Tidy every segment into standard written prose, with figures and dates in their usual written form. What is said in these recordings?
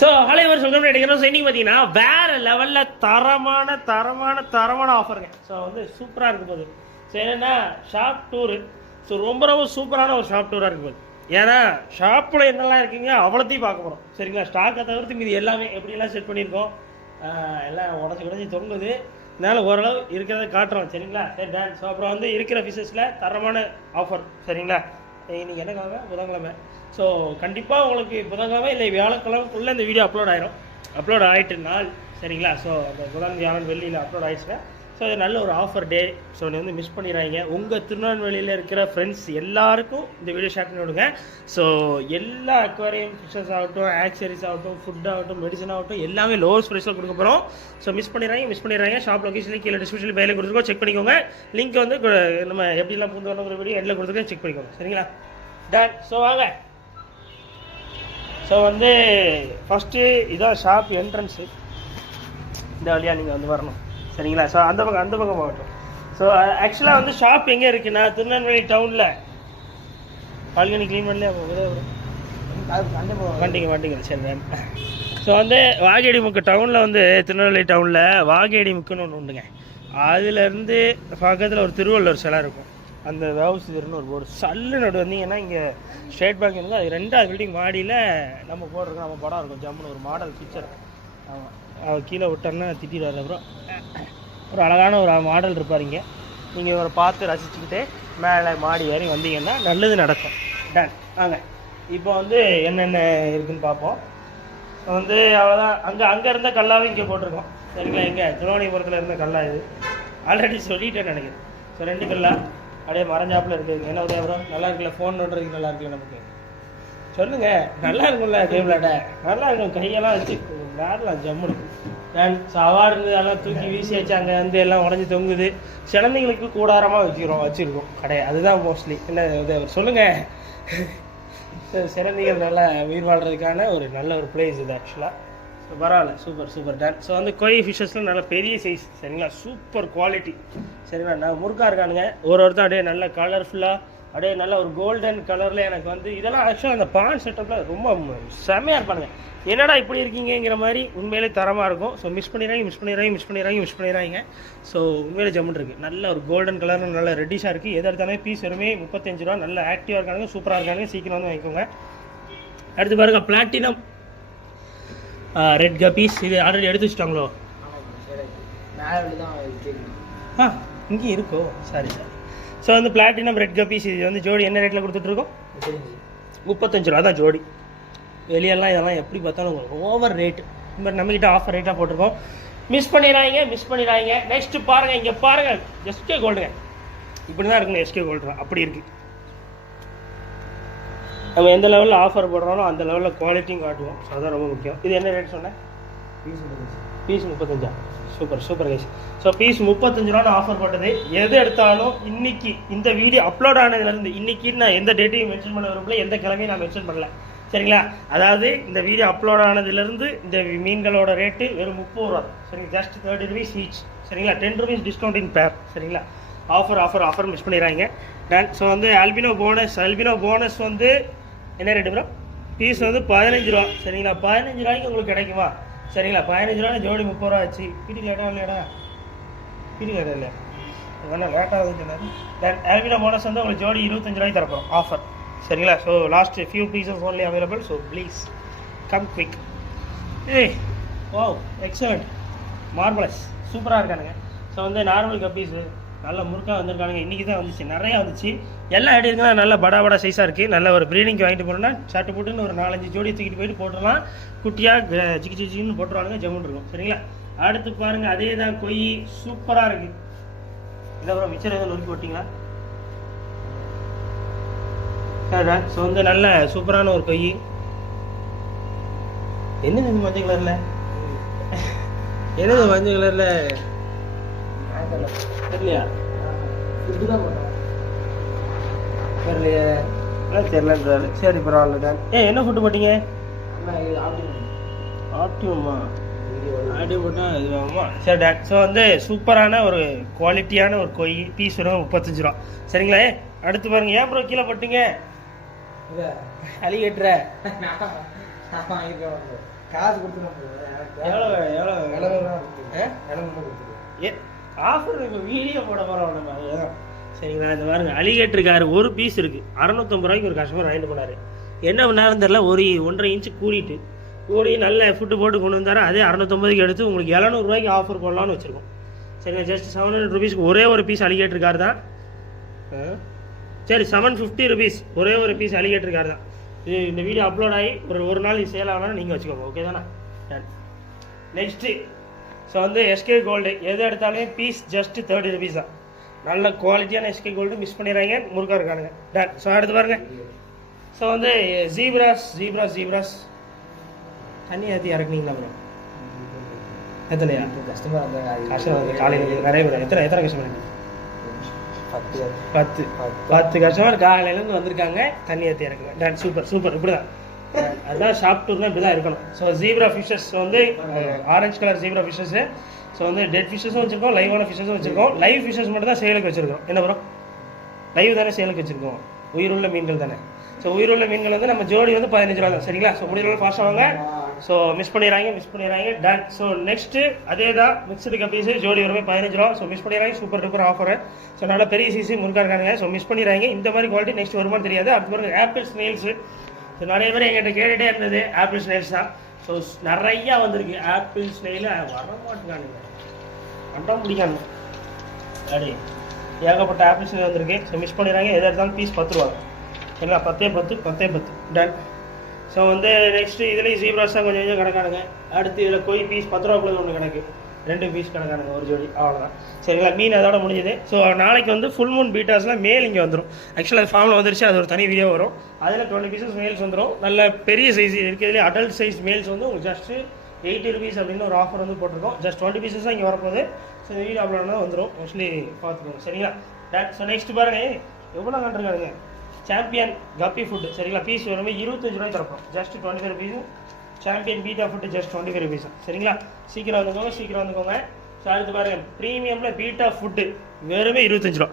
So ஹலைவர் சொல்கிறோம் எடுக்கிறோம். So இன்றைக்கி பார்த்தீங்கன்னா வேறு லெவலில் தரமான ஆஃபருங்க. ஸோ வந்து சூப்பராக இருக்க போகுது. ஸோ என்னென்னா ஷாப் டூரு. ஸோ ரொம்ப சூப்பரான ஒரு ஷாப் டூராக இருக்கும் போது. ஏன்னா ஷாப்பில் என்னெல்லாம் இருக்குங்க அவ்வளோத்தையும் பார்க்க போகிறோம். சரிங்களா? ஸ்டாக்கை தவிர்த்து மீது எல்லாமே எப்படியெல்லாம் செட் பண்ணியிருக்கோம், எல்லாம் உடச்சி தொங்குது. இதனால் ஓரளவு இருக்கிறத காட்டுறோம். சரிங்களா? சரி டான்ஸ். ஸோ அப்புறம் வந்து இருக்கிற ஃபிஷஸில் தரமான ஆஃபர். சரிங்களா? இன்றைக்கி என்ன கிழமை? புதன்கிழமை. ஸோ கண்டிப்பாக உங்களுக்கு புதன்கிழமை இல்லை வியாழக்கிழமைக்குள்ளே இந்த வீடியோ அப்லோட் ஆகிட்டு நாள். சரிங்களா? ஸோ அந்த புதன் வியாழன் வெள்ளியில் அப்லோட் ஆகிடுச்சுங்க. ஸோ இது நல்ல ஒரு ஆஃபர் டே. ஸோ நீ வந்து மிஸ் பண்ணிடுறாங்க. உங்கள் திருநெல்வேலியில் இருக்கிற ஃப்ரெண்ட்ஸ் எல்லாருக்கும் இந்த வீடியோ ஷேர் பண்ணி விடுங்க. ஸோ எல்லா அக்வாரியம் ஃபிஷஸ் ஆகட்டும், ஆக்சரிஸ் ஆகட்டும், ஃபுட் ஆகட்டும், மெடிசன் ஆகட்டும், எல்லாமே லோவஸ்ட் ப்ரைஸில் கொடுக்க போகிறோம். ஸோ மிஸ் பண்ணிடுறாங்க. ஷாப் லொகேஷனில் கீழே டிஸ்கிரிப்ஷனில் மேலே கொடுத்துருக்கோம், செக் பண்ணிக்கோங்க. லிங்க் வந்து நம்ம எப்படிலாம் புது வரணுங்கிற வீடியோ எல்லாம் கொடுத்துருக்கேன், செக் பண்ணிக்கோங்க. சரிங்களா? டன். ஸோ வாங்க. ஸோ வந்து ஃபஸ்ட்டு இதான் ஷாப் என்ட்ரன்ஸு. இந்த வழியாக நீங்கள் வந்து வரணும். சரிங்களா? ஸோ அந்த பக்கம் போகட்டும். ஸோ ஆக்சுவலாக வந்து ஷாப் எங்கே இருக்குன்னா திருநெல்வேலி டவுனில் பால்கனி க்ளீன் பண்ணல வண்டிங்க. சரி. ஸோ வந்து வாகேடி முக்கு டவுனில் வந்து திருநெல்வேலி டவுனில் வாகேடி முக்குன்னு ஒன்று உண்டுங்க. அதுலேருந்து பக்கத்தில் ஒரு திருவள்ளுவர் சிலை இருக்கும். அந்த வேவுசுன்னு ஒரு போர்டு சல்லு நடு வந்தீங்கன்னா இங்கே ஸ்டேட் பேங்க் இருந்தால் அது 2வது பில்டிங் மாடியில் நம்ம போடுறோம். நம்ம படம் இருக்கும் ஜம்முன்னு ஒரு மாடல் பிக்சர். ஆமாம், அவர் கீழே விட்டோன்னா திட்டிடுவார். அப்புறம் ஒரு அழகான ஒரு மாடல் இருப்பாருங்க. நீங்கள் இவரை பார்த்து ரசிச்சுக்கிட்டு மேலே மாடி ஏறி வந்தீங்கன்னா நல்லது நடக்கும். டன். வாங்க இப்போ வந்து என்னென்ன இருக்குதுன்னு பார்ப்போம். வந்து அவ்வளோதான். அங்கே இருந்த கல்லாவும் இங்கே போட்டிருக்கோம். சரிங்களா? இங்கே திருவாணிபுரத்தில் இருந்த கல்லா இது ஆல்ரெடி சொல்லிட்டேன்னு நினைக்கிறேன். ஸோ 2 கல்லா அப்படியே மறைஞ்சாப்பில் இருக்குது. என்ன உதவி அப்புறம் நல்லா இருக்குல்ல? ஃபோன் பண்ணுறதுக்கு நல்லா இருக்குல்ல? நமக்கு சொல்லுங்கள். நல்லா இருக்கும்ல? கேம் விளாட நல்லா இருக்கும். கையெல்லாம் வச்சு விளாடலாம் ஜம்முன்னு. ஸோ அவார்டு அதெல்லாம் தூக்கி வீசியாச்சு. அங்கே வந்து எல்லாம் உடஞ்சி தொங்குது. சிலந்தைங்களுக்கு கூடாரமாக வச்சுருக்கோம் கடையை. அதுதான் மோஸ்ட்லி. என்ன உதவி சொல்லுங்கள். சிலந்தைகள் நல்லா உயிர் வாழ்கிறதுக்கான ஒரு நல்ல ஒரு பிளேஸ் இது ஆக்சுவலாக. ஸோ பரவாயில்ல. Super ton. ஸோ வந்து கொய் ஃபிஷஸ்லாம் நல்ல பெரிய சைஸ். சரிங்களா? Super quality. சரிங்களா? நான் முறுக்காக இருக்கானுங்க. ஒருத்தர் அப்படியே நல்ல கலர்ஃபுல்லாக அப்படியே நல்ல ஒரு கோல்டன் கலரில் எனக்கு வந்து இதெல்லாம் ஆக்சுவலாக அந்த பான் செட்டப்பில் ரொம்ப செம்மையாக இருப்பானுங்க. என்னடா இப்படி இருக்கீங்கிற மாதிரி உண்மையிலே தரமாக இருக்கும். ஸோ மிஸ் பண்ணிடுறாங்க. ஸோ உண்மையிலே ஜம்முன் இருக்குது. நல்ல ஒரு கோல்டன் கலர், நல்ல ரெட்டிஷாக இருக்குது. எது எடுத்தாலும் பீஸ் வெறுமே 35 ரூபா. நல்ல ஆக்டிவாக இருக்காங்க, சூப்பராக இருக்காங்க. சீக்கிரம் வந்து வாங்கிக்கோங்க. அடுத்து பாருங்கள், பிளாட்டினம் ரெட் கப்பீஸ். இது ஆல்ரெடி எடுத்து வச்சுட்டாங்களோ? இங்கே இருக்கோ? சாரி. ஸோ வந்து பிளாட்டினம் ரெட் கப்பீஸ். இது வந்து ஜோடி என்ன ரேட்டில் கொடுத்துட்ருக்கோம்? 35 ரூபா தான் ஜோடி. வெளியெல்லாம் இதெல்லாம் எப்படி பார்த்தாலும் ஓவர் ரேட்டு. இந்த மாதிரி நம்மக்கிட்ட ஆஃபர் ரேட்டாக போட்டிருக்கோம். மிஸ் பண்ணிடாங்க. நெக்ஸ்ட்டு பாருங்கள். இங்கே பாருங்கள், எஸ்கே கோல்டுங்க. இப்படி தான் இருக்குங்க. எஸ்கே கோல்டு அப்படி இருக்குது. நம்ம எந்த லெவலில் ஆஃபர் போடுறோமோ அந்த லெவலில் குவாலிட்டியும் காட்டுவோம். ஸோ அதான் ரொம்ப முக்கியம். இது என்ன ரேட் சொன்னேன்? Piece 35. Super guys. So piece 35 ரூபான்னு ஆஃபர் போட்டது. எது எடுத்தாலும் இன்னைக்கு இந்த வீடியோ அப்லோட் ஆனதுலேருந்து இன்னைக்கு நான் எந்த டேட்டையும் மென்ஷன் பண்ண விரும்பல, எந்த கிழமையும் நான் மென்ஷன் பண்ணல. சரிங்களா? அதாவது இந்த வீடியோ அப்லோட் ஆனதுலேருந்து இந்த மீன்களோட ரேட்டு வெறும் 30 ரூபா. சரிங்க? Just 30 rupees each. சரிங்களா? 10 rupees டிஸ்கவுண்ட் இன் பேர். சரிங்களா? ஆஃபர் மிஸ் பண்ணிடுறாங்க. ஸோ வந்து அல்பினோ போனஸ் வந்து என்ன ரேட்டு ப்ரோ? பீஸ் வந்து 15 ரூபா. சரிங்களா? 15 ரூபாய்க்கு உங்களுக்கு கிடைக்குமா? சரிங்களா? 15 ரூபா ஜோடி 30 ரூபா ஆச்சு. வீட்டுக்கு லேட்டாக இல்லையாடா? வீட்டுக்கு இல்லை வேணா லேட்டாக சொன்னாரு. தென் அல்பினோ போனஸ் வந்து உங்களுக்கு ஜோடி 25 ரூபாய்க்கு தரப்போம் ஆஃபர். சரிங்களா? So last few pieces only available. So please come quick. Wow, excellent, marvellous, சூப்பராக இருக்கானுங்க. ஸோ வந்து நார்மல் கப்பீஸு நல்ல முறுக்காக வந்திருக்கானுங்க. இன்றைக்கி தான் வந்துச்சு, நிறையா வந்துச்சு. எல்லாம் எப்படி இருக்குன்னா நல்ல படா சைஸாக இருக்குது. நல்ல ஒரு ப்ரீடிங்க்கு வாங்கிட்டு போனோம்னா சாட்டு போட்டுன்னு ஒரு 4-5 ஜோடி தூக்கிட்டு போயிட்டு போட்டுடலாம். குட்டியாக ஜிக்கின்னு போட்டுருவானுங்க. ஜம்முன்னு இருக்கும். சரிங்களா? அடுத்து பாருங்கள், அதே தான் கொய். சூப்பராக இருக்குது. இல்லை அப்புறம் மிச்சர் எதுவும் நொறுக்கி போட்டிங்களா? ஸோ வந்து நல்ல சூப்பரான ஒரு கொய். என்னது இந்த மஞ்சள் கலரில்? என்னது மஞ்சள் கலரில் தெரியலையா? தெரியலையே. தெரியல. சரி பரவாயில்ல. என்ன ஃபுட்டு போட்டீங்க? ஆப்டிமம்மா. ஆடி போட்டால் இது வாங்குமா? சரி டேட். ஸோ வந்து சூப்பரான ஒரு குவாலிட்டியான ஒரு கொய். பீஸ் வரும் 35 ரூபா. சரிங்களா? அடுத்து பாருங்க. ஏன் ப்ரோ கீழே போட்டீங்க? அலிகேட்டரை காசு கொடுத்து ஆஃபர் வீடியோ போட போகிறோம் நம்ம. சரிங்களா, இந்த பாருங்க அலிகேட்டர் கார் ஒரு பீஸ் இருக்குது 650 ரூபாய்க்கு ஒரு கஸ்டமர் வாங்கிட்டு போனார். என்ன பண்ணாருன்னு தெரியல, ஒரு 1.5 இன்ச்சு கூடி நல்ல ஃபுட்டு போட்டு கொண்டு வந்தார். அதே 650க்கு எடுத்து உங்களுக்கு 700 ரூபாய்க்கு ஆஃபர் போடலான்னு வச்சுருக்கோம். சரிங்களா, ஜஸ்ட் 700 ருபீஸ்க்கு ஒரே ஒரு பீஸ் அலிகேட்டர் கார் தான். சரி 750 ருபீஸ் ஒரே ஒரு பீஸ் அலிகேட்டர் கார் தான். இது இந்த வீடியோ அப்லோட் ஆகி ஒரு நாள் சேல் ஆகலாம்னு நீங்கள் வச்சுக்கோங்க. ஓகே தானே? நெக்ஸ்ட்டு ஸோ வந்து எஸ்கே கோல்டு எது எடுத்தாலுமே பீஸ் ஜஸ்ட் 30 ருபீஸ் தான். நல்ல குவாலிட்டியான எஸ்கே கோல்டு மிஸ் பண்ணிடுறாங்க, முறுக்கா இருக்கானுங்க. டன். ஸோ அடுத்து பாருங்க, ஸோ வந்து ஜீப்ராஸ் தண்ணி ஏற்றி இறக்குனீங்களா ப்ரோ? எத்தனையா கஸ்டமர் வந்து காலையில் நிறைய பேர் எத்தனை கஸ்டமர்? 10 கஸ்டமர் காலையிலேருந்து வந்திருக்காங்க, தண்ணி ஏற்றி இறக்குங்க. டன். சூப்பர் இப்படி தான். அதுதான் ஷாப் டூர்னா இப்படி தான் இருக்கணும். ஸோ ஜீப்ரா ஃபிஷஸ் வந்து orange colour zebra fishes. So வந்து டெட் ஃபிஷஸும் வச்சுருக்கோம், லைவான ஃபிஷஸும் வச்சுருக்கோம். லைவ் ஃபிஷஸ் மட்டும் தான் சேலுக்கு வச்சுருக்கோம். என்ன ப்ரோ? லைவ் தானே சேலுக்கு வச்சுருக்கோம், உயிருள்ள மீன்கள் தானே. ஸோ உயிருள்ள மீன்கள் வந்து நம்ம ஜோடி வந்து 15 ரூபா தான். சரிங்களா, ஸோ முடிவு ஃபாஸ்ட்டாக வாங்க. ஸோ மிஸ் பண்ணிடுறாங்க. டன். ஸோ நெக்ஸ்ட்டு அதே தான் மிக்சடு கப்பீஸு ஜோடி வருமே 15 ரூபா. ஸோ மிஸ் பண்ணிடுறாங்க. Super duper offer. ஸோ நல்லா பெரிய சிசி முறுக்கா இருக்காங்க. ஸோ மிஸ் பண்ணிடுறாங்க. இந்த மாதிரி குவாலிட்டி நெக்ஸ்ட் வருமானு தெரியாது. அடுத்த பிறகு ஆப்பிள் ஸ்னெயில்ஸு. ஸோ நிறைய பேர் எங்கிட்ட கேட்டுகிட்டே இருந்தது ஆப்பிள் ஸ்னெயில்ஸ் தான். ஸோ நிறையா வந்திருக்கு ஆப்பிள் ஸ்னெயில். வரமாட்டுக்கானுங்க, அட்டம் பிடிக்கானுங்க அப்படி ஏகப்பட்ட ஆப்பிள் ஸ்னெயில் வந்திருக்கு. ஸோ மிஸ் பண்ணிடுறாங்க. எதாக இருந்தாலும் பீஸ் 10 ரூபா. சரிங்களா, 10. டன். ஸோ வந்து நெக்ஸ்ட்டு இதுலேயும் ஜீப்ராஸ் தான் கொஞ்சம் கிடக்கானுங்க. அடுத்து இதில் கொய் பீஸ் 10 ரூபாக்குள்ள ஒன்று கிடக்கு, 2 பீஸ் கிடக்கானுங்க ஒரு ஜோடி. அவ்வளோதான். சரிங்களா, மீன் அதோட முடிஞ்சது. ஸோ நாளைக்கு வந்து ஃபுல் மூன் பீட்டாஸ்லாம் மேல் இங்கே வந்துடும். ஆக்சுவலாக அது ஃபார்மில் வந்துருச்சு, அது ஒரு தனி வீடியோ வரும். அதில் 20 பீசஸ் மேல்ஸ் வந்துடும். நல்ல பெரிய சைஸ் இருக்கிறதுலே அடல்ட் சைஸ் மேல்ஸ் வந்து உங்களுக்கு ஜஸ்ட்டு 80 ருபீஸ் அப்படின்னு ஒரு ஆஃபர் வந்து போட்டிருக்கோம். ஜஸ்ட் 20 பீசஸ் தான் இங்கே வரப்போகுது. ஸோ இந்த வீடியோ அவ்வளோ வந்துடும். மோஸ்ட்லி பார்த்துக்கோங்க. சரிங்களா. ஸோ நெக்ஸ்ட் பாருங்கள் எவ்வளோ கண்டிருக்காருங்க சாம்பியன் கப்பி ஃபுட்டு. சரிங்களா, பீஸ் வரும்போது 25 ரூபாய்க்கு தரப்போம். ஜஸ்ட் 25 ருபீஸும். Champion betta food just 25 rupees. சரிங்களா, சீக்கிரம் வந்துக்கோங்க. ஸோ அடுத்து பாருங்கள் ப்ரீமியமில் பீட்டா ஃபுட்டு வெறுமே 25 ரூபா.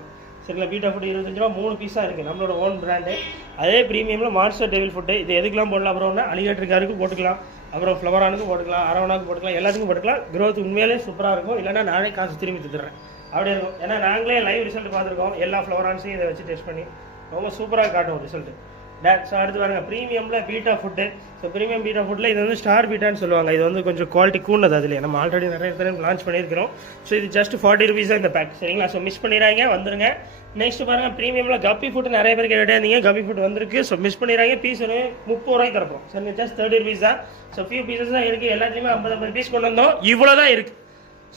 சரிங்களா, பீட்டா ஃபுட்டு 25 ரூபா. 3 பீஸாக இருக்குது, நம்மளோட ஓன் பிராண்டு. அதே ப்ரீமியமில் மான்ஸ்டர் டேபிள் ஃபுட்டு. இது எதுக்கெல்லாம் போடலாம் அப்புறம்னா அலிகேட்டர் காருக்கு போட்டுக்கலாம், அப்புறம் ஃப்ளவரானுக்கு போட்டுக்கலாம், அரவணாக்கு போட்டுக்கலாம், எல்லாத்துக்கும் போட்டுக்கலாம். க்ரோத் உண்மையிலே சூப்பராக இருக்கும். இல்லைனா நானே காசு திரும்பி தந்துடுறேன் அப்படி இருக்கும். ஏன்னா நாங்களே லைவ் ரிசல்ட் பார்த்துருக்கோம். எல்லா ஃப்ளவரான்ஸையும் இதை வச்சு டெஸ்ட் பண்ணி ரொம்ப சூப்பராக காட்டும் ரிசல்ட்டு. ஸோ அடுத்து பாருங்கள் ப்ரீமியமில் betta food. So premium betta ஃபுட்டில் இது வந்து ஸ்டார் பீட்டான்னு சொல்லுவாங்க. இது வந்து கொஞ்சம் குவாலிட்டி கூடது. அதில் நம்ம ஆல்ரெடி நிறைய பேர் லான்ச் பண்ணியிருக்கிறோம். ஸோ இது ஜஸ்ட் 40 ருபீஸ் தான் இந்த பேக். சரிங்களா, ஸோ மிஸ் பண்ணிடுறாங்க, வந்துருங்க. நெக்ஸ்ட் பாருங்கள் ப்ரீமியமில் கப்பி ஃபுட்டு நிறைய பேர் கேட்டே இருந்தீங்க. கப்பி ஃபுட் வந்திருக்கு. ஸோ மிஸ் பண்ணிடுறாங்க. பீஸ் வந்து 30 ரூபாய்க்கு தரப்போம். சரிங்க, ஜஸ்ட் 30 ருபீஸ் தான். ஸோ ஃபியூ பீசஸ் தான் இருக்குது. எல்லாத்தையுமே 50 பீஸ் கொண்டு வந்தோம். இவ்வளோ தான் இருக்குது.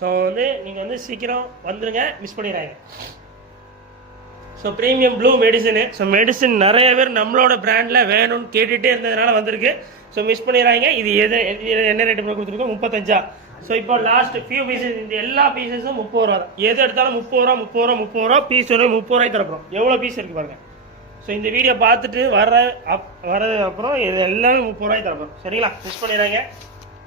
ஸோ வந்து நீங்கள் வந்து சீக்கிரம் வந்துருங்க, மிஸ் பண்ணிடுறாங்க. So premium blue medicine. So medicine நிறைய பேர் நம்மளோட பிராண்டில் வேணும்னு கேட்டுகிட்டே இருந்ததுனால வந்திருக்கு. ஸோ மிஸ் பண்ணிடுறாங்க. இது என்ன ரேட்டு கொடுத்துருக்கோம்? 35. ஸோ இப்போ லாஸ்ட் ஃபியூ பீசஸ், இந்த எல்லா பீசஸும் 30 ரூபா தான். எது எடுத்தாலும் 30 ரூபா. பீஸ் வந்து 30 ரூபாய்க்கு தரப்போம். எவ்வளோ பீஸ் இருக்குது பாருங்க. ஸோ இந்த வீடியோ பார்த்துட்டு வர அப்புறம் இது எல்லாமே 30 ரூபாய்க்கு தரப்போம். சரிங்களா, மிஸ் பண்ணிடுறாங்க.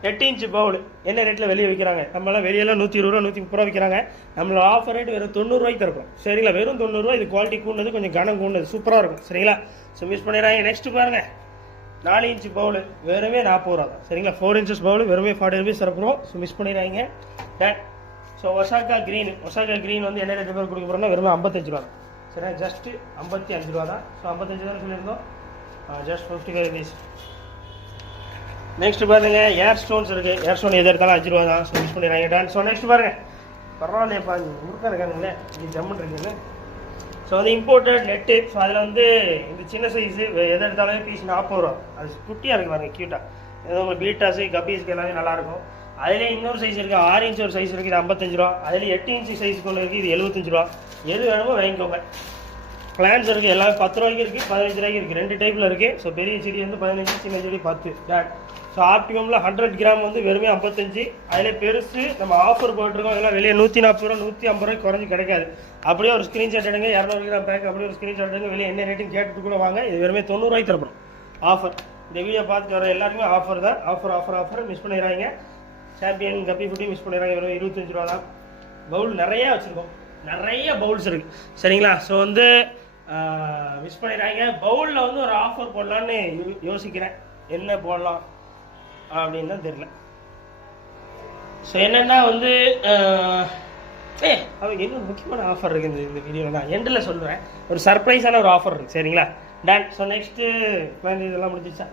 8 இன்ச் பவுல் என்ன ரேட்டில் வெளியே விற்கிறாங்க? நம்மளாம் வெளியெல்லாம் 120 ரூபா 130 ரூபா விற்கிறாங்க. நம்மளோட ஆஃபர் ரேட் வெறும் 90 ரூபாய்க்கு தரப்போம். சரிங்களா, வெறும் 90 ரூபா. இது குவாலிட்டி கூடது, கொஞ்சம் கனம் கூடது, சூப்பராக இருக்கும். சரிங்களா, ஸோ மிஸ் பண்ணிடுறாங்க. நெக்ஸ்ட் பாருங்கள் 4 இன்ச் பவுல் வெறுமே 40 ரூபா தான். சரிங்களா, 4 இன்ச்சஸ் பவுல் வெறுமே 40 ருபீஸ் தரப்போம். ஸோ மிஸ் பண்ணிடுறாங்க. ஸோ ஒசாக்கா க்ரீன் வந்து என்ன ரேட்டு பேர் கொடுக்க போகிறோம்னா வெறுமே 55 ரூபா தான். சரிங்களா, ஜஸ்ட்டு 55 ரூபா தான். ஸோ 55 தான் சொல்லியிருந்தோம். Just 55 rupees. நெக்ஸ்ட் பாருங்க ஏர் ஸ்டோன்ஸ் இருக்குது. ஏர் ஸ்டோன் எது எடுத்தாலும் 5 ரூபா தான். ஸோ மிஸ் பண்ணிடுறாங்க. டன். ஸோ நெக்ஸ்ட் பாருங்கள் பரவாயில்லையப்பா முறுக்கா இருக்கானுங்களே, இது ஜம்முன்னு இருக்குன்னு. ஸோ வந்து இம்போர்ட்டட் நெட்டு. ஸோ அதில் வந்து இந்த சின்ன சைஸு எது எடுத்தாலும் பீஸ் 40 ரூபா. அது குட்டியாக இருக்குது பாருங்க, க்யூட்டாக. ஏதோ உங்களுக்கு பீட்டாஸு கப்பீஸ்க்கு எல்லாமே நல்லாயிருக்கும். அதிலே இன்னொரு சைஸ் இருக்குது, 6 இன்ச் ஒரு சைஸ் இருக்குது, இது 55 ரூபா. அதில் 8 இன்ச் சைஸுக்கு ஒன்று இருக்குது, இது 75 ரூபா. எது வேணுமோ வாங்கிக்கோங்க. பிளான்ஸ் இருக்குது, எல்லாமே 10 ரூபாய்க்கு இருக்குது, 15 ரூபாய்க்கு இருக்குது. 2 டைப்பில் இருக்குது. ஸோ பெரிய செடி வந்து 15, சின்ன செடி 10. டேட். ஸோ ஆப்டிமமில் 100 கிராம் வந்து வெறுமே 55. அதில் பெருசு நம்ம ஆஃபர் போட்டிருக்கோம். அதெல்லாம் வெளியே 140 ரூபா 150 ரூபாய்க்கு குறைஞ்சி கிடைக்காது. அப்படியே ஒரு ஸ்க்ரீன்ஷாட் எடுங்க, 200 கிராம் பேக். அப்படியே ஒரு ஸ்க்ரீன்ஷாட் எடுங்க, வெளியே என்ன ரேட்டுன்னு கேட்டுட்டு கூட வாங்க. இது வெறுமே 90 ரூபாய்க்கு தரப்படும் ஆஃபர். இந்த வீடியோ பார்த்துட்டு வர எல்லாருமே ஆஃபர் தான். ஆஃபர் மிஸ் பண்ணிடுறாங்க. சாம்பியன் கப்பி ஃபுட்டி மிஸ் பண்ணிடுறாங்க. வெறும் 25 ரூபா தான். பவுல் நிறையா வச்சுருக்கோம், நிறைய பவுல்ஸ் இருக்குது. சரிங்களா, ஸோ வந்து மிஸ் பண்ணிடுறாங்க. பவுலில் வந்து ஒரு ஆஃபர் போடலான்னு யோசிக்கிறேன். என்ன போடலாம்? அப்படின்னு தான் தெரியல. ஸோ என்னென்னா வந்து அவங்க இன்னொரு முக்கியமான ஆஃபர் இருக்குது இந்த வீடியோவில் நான் எண்டில் சொல்லுவேன். ஒரு சர்ப்ரைஸான ஒரு ஆஃபர் இருக்குது சரிங்களா. டன். ஸோ நெக்ஸ்ட்டு இதெல்லாம் முடிஞ்சிச்சா?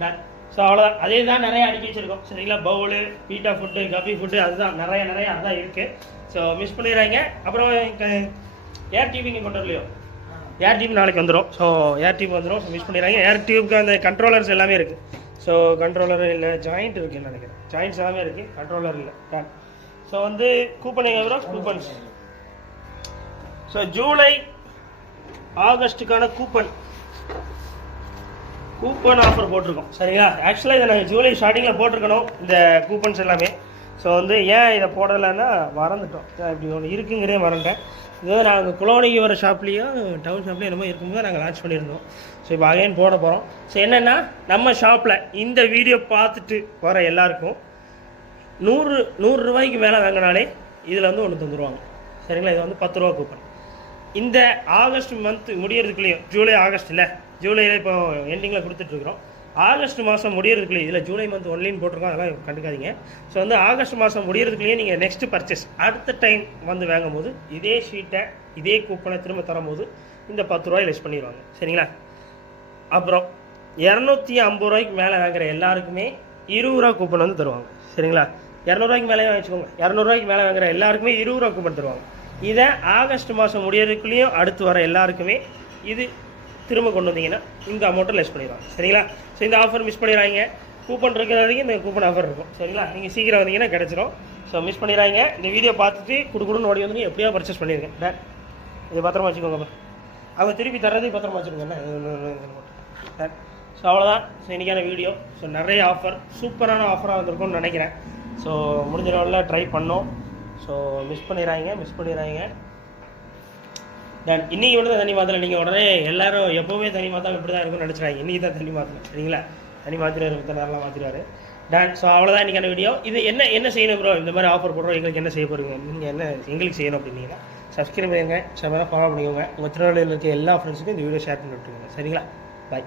டன். ஸோ அவ்வளோதான். அதே தான் நிறைய அடுக்கி வச்சுருக்கோம் சரிங்களா. பவுலு, பீட்டா ஃபுட்டு, கபி ஃபுட்டு, அதுதான் நிறைய அதுதான் இருக்குது. ஸோ மிஸ் பண்ணிடுறாங்க. அப்புறம் ஏர் டிவி இங்கே கொண்டு வரலையோ? ஏர் டியூப் நாளைக்கு வந்துடும். ஸோ ஏர் டியூப் வந்துடும். ஸோ மிஸ் பண்ணிடுறாங்க. ஏர் டியூப்க்கு அந்த கண்ட்ரோலர்ஸ் எல்லாமே இருக்குது. ஸோ கண்ட்ரோலர் இல்லை, ஜாயிண்ட் இருக்குன்னு நினைக்கிறேன். ஜாயிண்ட்ஸ் எல்லாமே இருக்குது, கண்ட்ரோலர் இல்லை. டன். ஸோ வந்து கூப்பன் எங்கே வரும்? கூப்பன்ஸ். ஸோ ஜூலை ஆகஸ்ட்டுக்கான கூப்பன் ஆஃபர் போட்டிருக்கோம் சரிங்களா. ஆக்சுவலாக இதை நாங்கள் ஜூலை ஸ்டார்டிங்கில் போட்டிருக்கணும் இந்த கூப்பன்ஸ் எல்லாமே. ஸோ வந்து ஏன் இதை போடலைன்னா மறந்துட்டோம். இப்படி ஒன்று இருக்குங்கிறதே மறந்துட்டேன். இது வந்து நாங்கள் குளோனிக்கு வர ஷாப்லேயும் டவுன் ஷாப்லேயும் என்னமோ இருக்கும்போது நாங்கள் லான்ச் பண்ணியிருந்தோம். ஸோ இப்போ அகைன் போட போகிறோம். ஸோ என்னென்னா நம்ம ஷாப்பில் இந்த வீடியோ பார்த்துட்டு வர எல்லாருக்கும் 100 ரூபாய்க்கு மேலே வாங்கினாலே இதில் வந்து ஒன்று தந்துடுவாங்க சரிங்களா. இது வந்து 10 ரூபா கூப்பன். இந்த ஆகஸ்ட் மந்த் முடியறதுக்குள்ளேயும், ஜூலை ஆகஸ்ட் இல்லை, ஜூலையில் இப்போ எண்டிங்கில் கொடுத்துட்ருக்குறோம். ஆகஸ்ட் மாதம் முடியறதுக்குள்ளேயும், இதில் ஜூலை மந்த் ஒன்லைன் போட்டிருக்கோம், அதெல்லாம் கண்டுக்காதீங்க. ஸோ வந்து ஆகஸ்ட் மாதம் முடியறதுக்குள்ளேயே நீங்கள் நெக்ஸ்ட் பர்ச்சேஸ் அடுத்த டைம் வந்து வாங்கும் போது இதே ஷீட்டை இதே கூப்பனை திரும்ப தரும்போது இந்த 10 ரூபாய் லெஸ் பண்ணிடுவாங்க சரிங்களா. அப்புறம் 250 ரூபாய்க்கு மேலே வாங்குற எல்லாருக்குமே 20 ரூபா கூப்பன் வந்து தருவாங்க சரிங்களா. 200 ரூபாய்க்கு மேலே வச்சுக்கோங்க. 200 ரூபாய்க்கு மேலே வாங்குற எல்லாருக்குமே 20 ரூபா கூப்பன் தருவாங்க. இதை ஆகஸ்ட் மாதம் முடியறதுக்குள்ளேயும் அடுத்து வர எல்லாருக்குமே இது திரும்ப கொண்டு வந்தீங்கன்னா இந்த அமௌண்ட்டை லெஸ் பண்ணிடுவாங்க சரிங்களா. ஸோ இந்த ஆஃபர் மிஸ் பண்ணிடுறாங்க. கூப்பன் இருக்கிற வரைக்கும் இந்த கூப்பன் ஆஃபர் இருக்கும் சரிங்களா. நீங்கள் சீக்கிரம் வந்தீங்கன்னா கிடச்சிரும். ஸோ மிஸ் பண்ணிடுறாங்க. இந்த வீடியோ பார்த்துட்டு குடுக்குடுன்னு ஓடி வந்து எப்படியோ பர்ச்சேஸ் பண்ணிடுங்க. டேன் இது பத்திரமா வச்சுக்கோங்க. அவங்க திருப்பி தர்றதையும் பத்திரமா வச்சுக்கோங்க. டேன். ஸோ அவ்வளோதான். ஸோ இன்றைக்கான வீடியோ. ஸோ நிறைய ஆஃபர், சூப்பரான ஆஃபராக வந்திருக்கும்னு நினைக்கிறேன். ஸோ முடிஞ்ச லெவலில் ட்ரை பண்ணோம். ஸோ மிஸ் பண்ணிடுறாங்க. தென் இன்றைக்கி வந்து தண்ணி மாற்றலை. நீங்கள் உடனே எல்லோரும் எப்போவுமே தண்ணி மாற்றாம இப்படி தான் இருக்கும்னு நினச்சிடாங்க. இன்றைக்கி தான் தண்ணி மாற்றணும் சரிங்களா. தண்ணி மாற்றிடுவார், மற்ற நேரம்லாம் மாற்றிடுவார். டன். ஸோ அவ்வளோதான் இன்றைக்கான வீடியோ. இது என்ன செய்யணும் ப்ரோ? இந்த மாதிரி ஆஃபர் போடுறோம், எங்களுக்கு என்ன செய்ய போகிறீங்க? நீங்கள் என்ன எங்களுக்கு செய்யணும் அப்படின்னீங்கன்னா சப்ஸ்கிரைப் பண்ணுங்க, ஃபாலோ பண்ணிக்கோங்க. உங்கள் திருநெல்வேலியில் இருக்க எல்லா ஃப்ரெண்ட்ஸுக்கும் இந்த வீடியோ ஷேர் பண்ணி விட்டுருங்க சரிங்களா. பாய்.